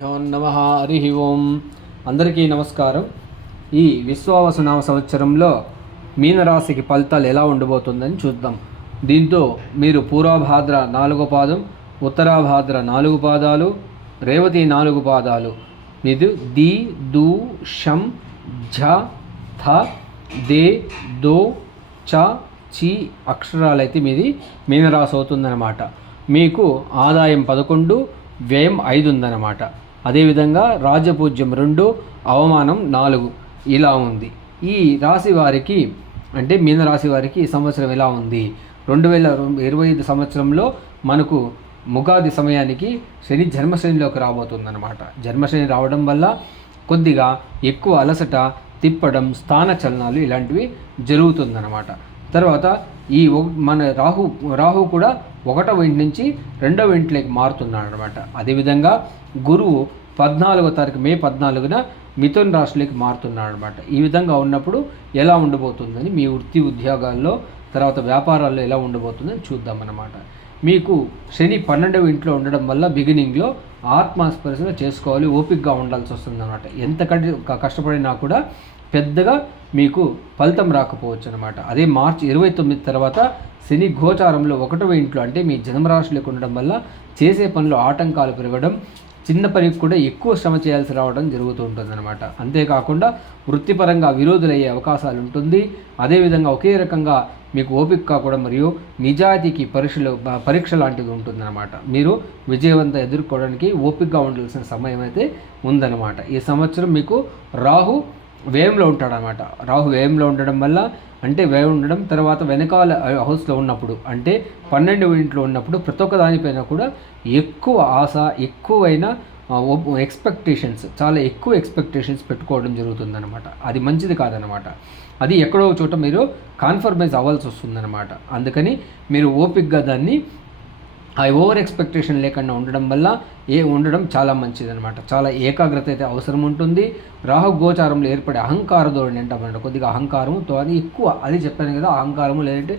నమః హరి ఓం. అందరికీ నమస్కారం. ఈ విశ్వావసునామ సంవత్సరంలో మీనరాశికి ఫలితాలు ఎలా ఉండబోతుందని చూద్దాం. దీంతో మీరు పూర్వభాద్ర 4వ పాదం, ఉత్తరాభాద్ర 4 పాదాలు, రేవతి 4 పాదాలు, ఇది ది దు షం ఝ థ దే దో చ చి అక్షరాలైతే మీది మీనరాశి అవుతుందన్నమాట. మీకు ఆదాయం 11, వ్యయం 5 ఉందన్నమాట. అదేవిధంగా రాజపూజ్యం 2, అవమానం 4 ఇలా ఉంది. ఈ రాశి వారికి అంటే మీనరాశి వారికి ఈ సంవత్సరం ఎలా ఉంది? 2025 సంవత్సరంలో మనకు ముగాది సమయానికి శని జన్మశనిలోకి రాబోతుందన్నమాట. జన్మశని రావడం వల్ల కొద్దిగా ఎక్కువ అలసట, తిప్పడం, స్థాన చలనాలు ఇలాంటివి జరుగుతుందన్నమాట. తర్వాత ఈ మన రాహు కూడా 1వ ఇంటి నుంచి 2వ ఇంట్లోకి మారుతున్నాడు అనమాట. అదేవిధంగా గురువు 14వ తారీఖు మే 14న మిథున రాశిలోకి మారుతున్నాడు అనమాట. ఈ విధంగా ఉన్నప్పుడు ఎలా ఉండబోతుందని మీ వృత్తి ఉద్యోగాల్లో తర్వాత వ్యాపారాల్లో ఎలా ఉండబోతుందని చూద్దామన్నమాట. మీకు శని 12వ ఇంట్లో ఉండడం వల్ల బిగినింగ్లో ఆత్మస్పర్శన చేసుకోవాలి, ఓపికగా ఉండాల్సి వస్తుంది అనమాట. ఎంత కష్టపడినా కూడా పెద్దగా మీకు ఫలితం రాకపోవచ్చు అనమాట. అదే మార్చి 29 తర్వాత శని గోచారంలో 1వ ఇంట్లో అంటే మీ జన్మరాశిలోకి ఉండడం వల్ల చేసే పనిలో ఆటంకాలు పెరగడం, చిన్న పనికి కూడా ఎక్కువ శ్రమ చేయాల్సి రావడం జరుగుతూ ఉంటుందన్నమాట. అంతేకాకుండా వృత్తిపరంగా విరోధులయ్యే అవకాశాలు ఉంటుంది. అదేవిధంగా ఒకే రకంగా మీకు ఓపిక కాకూడదు మరియు నిజాయితీకి పరీక్ష లాంటిది ఉంటుందన్నమాట. మీరు విజయవంతం ఎదుర్కోవడానికి ఓపికగా ఉండాల్సిన సమయం అయితే ఉందన్నమాట. ఈ సంవత్సరం మీకు రాహు వ్యయంలో ఉంటాడనమాట. రాహు వ్యయంలో ఉండడం వల్ల అంటే వ్యయం ఉండడం తర్వాత వెనకాల హౌస్లో ఉన్నప్పుడు అంటే 12వ ఇంట్లో ఉన్నప్పుడు ప్రతి ఒక్క దానిపైన కూడా ఎక్కువ ఆశ, ఎక్కువైన ఎక్స్పెక్టేషన్స్, చాలా ఎక్కువ ఎక్స్పెక్టేషన్స్ పెట్టుకోవడం జరుగుతుందన్నమాట. అది మంచిది కాదనమాట. అది ఎక్కడో చోట మీరు కాన్ఫర్మైజ్ అవ్వాల్సి వస్తుందన్నమాట. అందుకని మీరు ఓపికగా దాన్ని ఓవర్ ఎక్స్పెక్టేషన్ లేకుండా ఉండడం చాలా మంచిదనమాట. చాలా ఏకాగ్రత అయితే అవసరం ఉంటుంది. రాహు గోచారంలో ఏర్పడే అహంకార ధోరణి అంటామన్నమాట. కొద్దిగా అహంకారముతో అది ఎక్కువ, అది చెప్పాను కదా, అహంకారము లేదంటే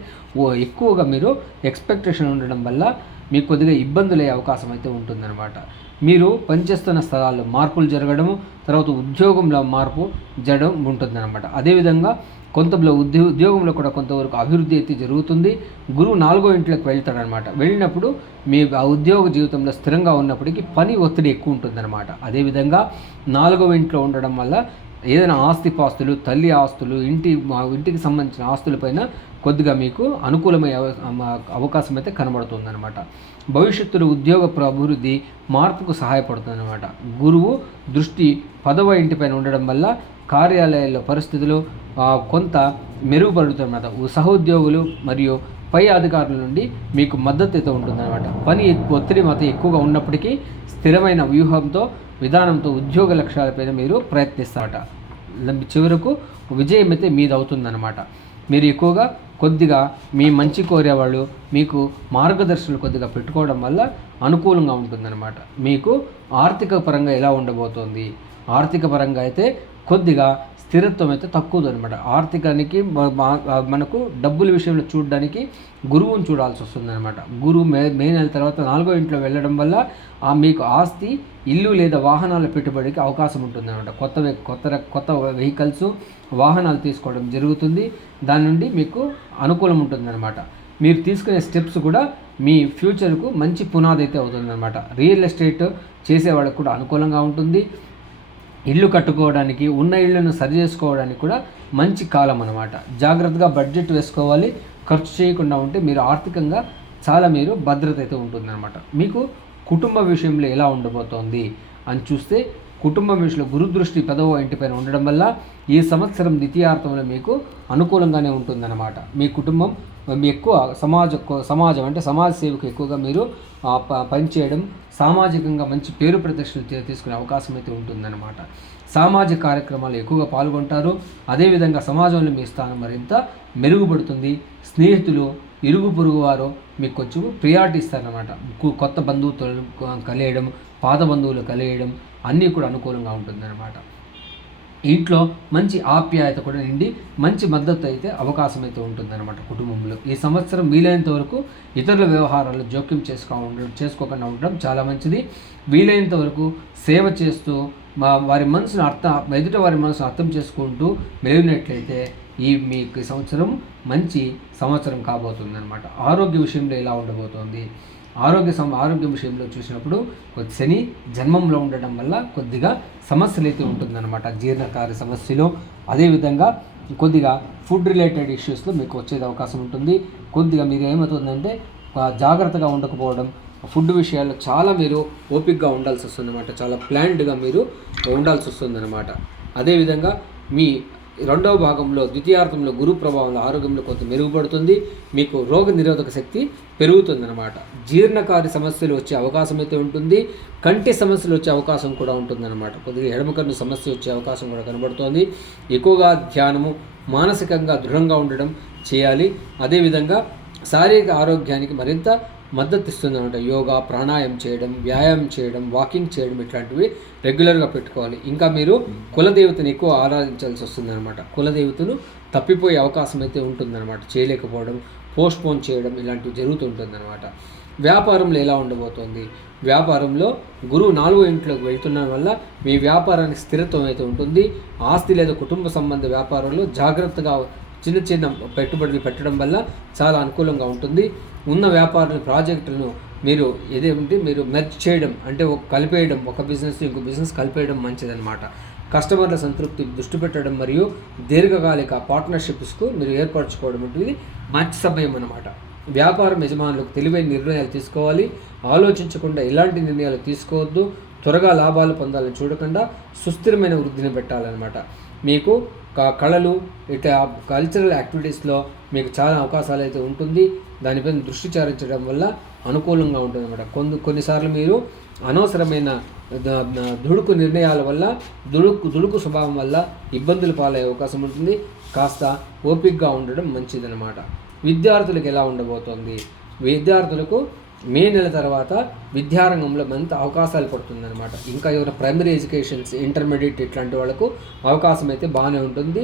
ఎక్కువగా మీరు ఎక్స్పెక్టేషన్ ఉండడం వల్ల మీకు కొద్దిగా ఇబ్బందులు అయ్యే అవకాశం అయితే ఉంటుందన్నమాట. మీరు పనిచేస్తున్న స్థలాల్లో మార్పులు జరగడము, తర్వాత ఉద్యోగంలో మార్పు జరగడం ఉంటుందన్నమాట. అదేవిధంగా ఉద్యోగంలో కూడా కొంతవరకు అభివృద్ధి అయితే జరుగుతుంది. గురువు 4వ ఇంట్లోకి వెళ్తాడనమాట. వెళ్ళినప్పుడు మీ ఆ ఉద్యోగ జీవితంలో స్థిరంగా ఉన్నప్పటికీ పని ఒత్తిడి ఎక్కువ ఉంటుందన్నమాట. అదేవిధంగా 4వ ఇంట్లో ఉండడం వల్ల ఏదైనా ఆస్తిపాస్తులు, తల్లి ఆస్తులు, ఇంటికి సంబంధించిన ఆస్తులపైన కొద్దిగా మీకు అనుకూలమయ్యే అవకాశం అయితే కనబడుతుందన్నమాట. భవిష్యత్తులో ఉద్యోగ అభివృద్ధి మార్పుకు సహాయపడుతుందన్నమాట. గురువు దృష్టి 10వ ఇంటిపైన ఉండడం వల్ల కార్యాలయాల్లో పరిస్థితులు కొంత మెరుగుపడుతున్నమాట. సహోద్యోగులు మరియు పై అధికారుల నుండి మీకు మద్దతు అయితే ఉంటుందన్నమాట. పని ఒత్తిడి మాత్రం ఎక్కువగా ఉన్నప్పటికీ స్థిరమైన వ్యూహంతో, విధానంతో ఉద్యోగ లక్ష్యాలపైన మీరు ప్రయత్నిస్తారట. చివరకు విజయం అయితే మీది అవుతుందన్నమాట. మీరు ఎక్కువగా కొద్దిగా మీ మంచి కోరేవాళ్ళు మీకు మార్గదర్శనలు కొద్దిగా పెట్టుకోవడం వల్ల అనుకూలంగా ఉంటుందన్నమాట. మీకు ఆర్థిక పరంగా ఎలా ఉండబోతోంది? ఆర్థిక పరంగా అయితే కొద్దిగా స్థిరత్వం అయితే తక్కువది అనమాట. ఆర్థికానికి మనకు డబ్బుల విషయంలో చూడడానికి గురువుని చూడాల్సి వస్తుంది అనమాట. గురువు మే నెల తర్వాత 4వ ఇంట్లో వెళ్ళడం వల్ల మీకు ఆస్తి, ఇల్లు లేదా వాహనాల పెట్టుబడికి అవకాశం ఉంటుంది అనమాట. కొత్త వెహికల్స్, వాహనాలు తీసుకోవడం జరుగుతుంది. దాని నుండి మీకు అనుకూలం ఉంటుందన్నమాట. మీరు తీసుకునే స్టెప్స్ కూడా మీ ఫ్యూచర్కు మంచి పునాది అయితే అవుతుందన్నమాట. రియల్ ఎస్టేట్ చేసేవాళ్ళకు కూడా అనుకూలంగా ఉంటుంది. ఇల్లు కట్టుకోవడానికి, ఉన్న ఇళ్లను సరి చేసుకోవడానికి కూడా మంచి కాలం అన్నమాట. జాగ్రత్తగా బడ్జెట్ వేసుకోవాలి. ఖర్చు చేయకుండా ఉంటే మీరు ఆర్థికంగా చాలా భద్రత అయితే ఉంటుందన్నమాట. మీకు కుటుంబ విషయంలో ఎలా ఉండబోతోంది అని చూస్తే, కుటుంబం విషయంలో గురుదృష్టి 10వ ఇంటిపైన ఉండడం వల్ల ఈ సంవత్సరం ద్వితీయార్థంలో మీకు అనుకూలంగానే ఉంటుందన్నమాట. మీ కుటుంబం ఎక్కువ సమాజం అంటే సమాజ సేవకు ఎక్కువగా మీరు పనిచేయడం, సామాజికంగా మంచి పేరు ప్రతిష్టలు తీసుకునే అవకాశం అయితే ఉంటుందన్నమాట. సామాజిక కార్యక్రమాలు ఎక్కువగా పాల్గొంటారు. అదేవిధంగా సమాజంలో మీ స్థానం మరింత మెరుగుపడుతుంది. స్నేహితులు, ఇరుగు పొరుగు వారు మీకు కొంచెం ప్రియారిటీ ఇస్తారన్నమాట. కొత్త బంధువులు కలియడం, పాత బంధువులు కలియడం అన్నీ కూడా అనుకూలంగా ఉంటుందన్నమాట. ఇంట్లో మంచి ఆప్యాయత కూడా నిండి మంచి మద్దతు అయితే అవకాశం అయితే ఉంటుందన్నమాట కుటుంబంలో. ఈ సంవత్సరం వీలైనంత వరకు ఇతరుల వ్యవహారాల్లో జోక్యం చేసుకోకుండా ఉండడం చాలా మంచిది. వీలైనంత వరకు సేవ చేస్తూ వారి మనసును ఎదుట వారి మనసును అర్థం చేసుకుంటూ మెలిగినట్లయితే మీకు సంవత్సరం మంచి సంవత్సరం కాబోతుందన్నమాట. ఆరోగ్య విషయంలో ఎలా ఉండబోతోంది? ఆరోగ్యం విషయంలో చూసినప్పుడు శని జన్మంలో ఉండడం వల్ల కొద్దిగా సమస్యలు అయితే ఉంటుందన్నమాట. జీర్ణకార్య సమస్యలు, అదేవిధంగా కొద్దిగా ఫుడ్ రిలేటెడ్ ఇష్యూస్లో మీకు వచ్చేది అవకాశం ఉంటుంది. కొద్దిగా మీరు ఏమవుతుందంటే జాగ్రత్తగా ఉండకపోవడం, ఫుడ్ విషయాల్లో చాలా మీరు ఓపికగా ఉండాల్సి వస్తుందన్నమాట. చాలా ప్లాన్డ్గా మీరు ఉండాల్సి వస్తుందన్నమాట. అదేవిధంగా మీ రెండవ భాగంలో ద్వితీయార్థంలో గురు ప్రభావంలో ఆరోగ్యంలో కొంత మెరుగుపడుతుంది. మీకు రోగ నిరోధక శక్తి పెరుగుతుందన్నమాట. జీర్ణకారి సమస్యలు వచ్చే అవకాశం అయితే ఉంటుంది. కంటి సమస్యలు వచ్చే అవకాశం కూడా ఉంటుందన్నమాట. కొద్దిగా ఎడమకన్ను సమస్య వచ్చే అవకాశం కూడా కనబడుతోంది. ఎక్కువగా ధ్యానము, మానసికంగా దృఢంగా ఉండడం చేయాలి. అదేవిధంగా శారీరక ఆరోగ్యానికి మరింత మద్దతు ఇస్తుందన్నమాట. యోగా, ప్రాణాయామం చేయడం, వ్యాయామం చేయడం, వాకింగ్ చేయడం ఇట్లాంటివి రెగ్యులర్గా పెట్టుకోవాలి. ఇంకా మీరు కులదేవతను ఎక్కువ ఆరాధించాల్సి వస్తుందన్నమాట. కులదేవతను తప్పిపోయే అవకాశం అయితే ఉంటుందన్నమాట. చేయలేకపోవడం, పోస్ట్పోన్ చేయడం ఇలాంటివి జరుగుతుంటుందన్నమాట. వ్యాపారంలో ఎలా ఉండబోతోంది? వ్యాపారంలో గురువు 4వ ఇంట్లోకి వెళ్తున్న వల్ల మీ వ్యాపారానికి స్థిరత్వం అయితే ఉంటుంది. ఆస్తి లేదా కుటుంబ సంబంధ వ్యాపారంలో జాగ్రత్తగా చిన్న పెట్టుబడులు పెట్టడం వల్ల చాలా అనుకూలంగా ఉంటుంది. ఉన్న వ్యాపారాల ప్రాజెక్టులను మీరు మెర్జ్ చేయడం అంటే కలిపేయడం, ఒక బిజినెస్ ఇంకో బిజినెస్ కలిపేయడం మంచిదన్నమాట. కస్టమర్ల సంతృప్తి దృష్టి పెట్టడం మరియు దీర్ఘకాలిక పార్ట్నర్షిప్స్కు మీరు ఏర్పరచుకోవడం అనేది మంచి సమయం అన్నమాట. వ్యాపారం యజమానులకు తెలివైన నిర్ణయాలు తీసుకోవాలి. ఆలోచించకుండా ఎలాంటి నిర్ణయాలు తీసుకోవద్దు. త్వరగా లాభాలు పొందాలని చూడకుండా సుస్థిరమైన వృద్ధిని పెట్టాలన్నమాట. మీకు కళలు ఇట్లా కల్చరల్ యాక్టివిటీస్లో మీకు చాలా అవకాశాలు అయితే ఉంటుంది. దానిపైన దృష్టి సారించడం వల్ల అనుకూలంగా ఉంటుంది అన్నమాట. కొన్నిసార్లు మీరు అనవసరమైన దుడుకు నిర్ణయాల వల్ల దుడుకు స్వభావం వల్ల ఇబ్బందులు పాలయ్యే అవకాశం ఉంటుంది. కాస్త ఓపికగా ఉండడం మంచిదన్నమాట. విద్యార్థులకు ఎలా ఉండబోతోంది? విద్యార్థులకు మే నెల తర్వాత విద్యారంగంలో మంచి అవకాశాలు పడుతుందన్నమాట. ఇంకా ఎవరైనా ప్రైమరీ ఎడ్యుకేషన్స్, ఇంటర్మీడియట్ ఇట్లాంటి వాళ్ళకు అవకాశం అయితే బాగానే ఉంటుంది.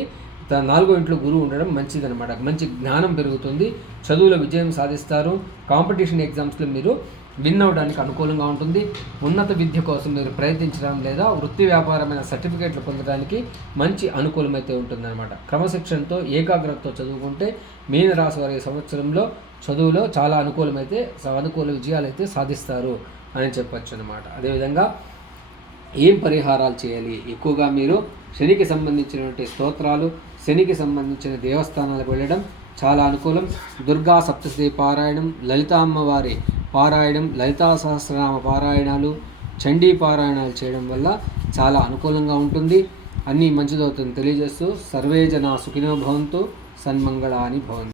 4వ ఇంట్లో గురువు ఉండడం మంచిదన్నమాట. మంచి జ్ఞానం పెరుగుతుంది. చదువులో విజయం సాధిస్తారు. కాంపిటీషన్ ఎగ్జామ్స్లో మీరు విన్ అవ్వడానికి అనుకూలంగా ఉంటుంది. ఉన్నత విద్య కోసం మీరు ప్రయత్నించడం లేదా వృత్తి వ్యాపారమైన సర్టిఫికేట్లు పొందడానికి మంచి అనుకూలమైతే ఉంటుందన్నమాట. క్రమశిక్షణతో ఏకాగ్రతతో చదువుకుంటే మీనరాశి వారి సంవత్సరంలో చదువులో చాలా అనుకూల విజయాలు అయితే సాధిస్తారు అని చెప్పచ్చు అన్నమాట. అదేవిధంగా ఏం పరిహారాలు చేయాలి? ఎక్కువగా మీరు శనికి సంబంధించినటువంటి స్తోత్రాలు, శనికి సంబంధించిన దేవస్థానాలకు వెళ్ళడం చాలా అనుకూలం. దుర్గా సప్తశతి పారాయణం, లలితా అమ్మవారి పారాయణం, లలితా సహస్రనామ పారాయణాలు, చండీ పారాయణాలు చేయడం వల్ల చాలా అనుకూలంగా ఉంటుంది. అన్నీ మంచిదవుతుంది తెలియజేస్తూ సర్వే జనా సుఖినో భవంతు, సన్మంగళాని భవంతు.